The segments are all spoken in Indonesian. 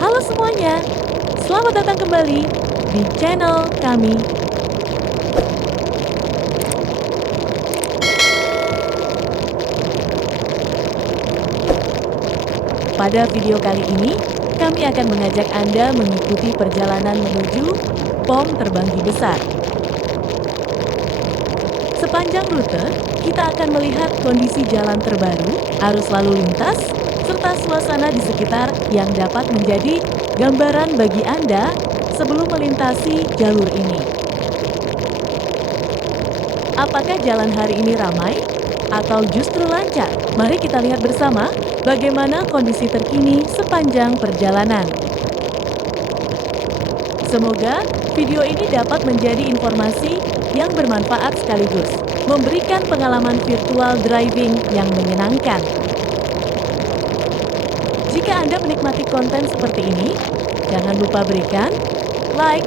Halo semuanya, selamat datang kembali di channel kami. Pada video kali ini, kami akan mengajak Anda mengikuti perjalanan menuju Pom Terbanggi Besar. Sepanjang rute, kita akan melihat kondisi jalan terbaru, arus lalu lintas, serta suasana di sekitar yang dapat menjadi gambaran bagi Anda sebelum melintasi jalur ini. Apakah jalan hari ini ramai atau justru lancar? Mari kita lihat bersama bagaimana kondisi terkini sepanjang perjalanan. Semoga video ini dapat menjadi informasi yang bermanfaat sekaligus memberikan pengalaman virtual driving yang menyenangkan. Jika Anda menikmati konten seperti ini, jangan lupa berikan like,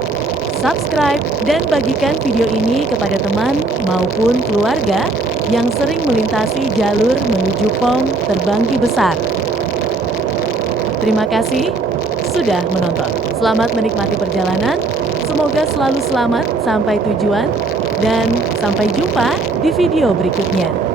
subscribe, dan bagikan video ini kepada teman maupun keluarga yang sering melintasi jalur menuju Pom Terbanggi Besar. Terima kasih sudah menonton. Selamat menikmati perjalanan, semoga selalu selamat sampai tujuan, dan sampai jumpa di video berikutnya.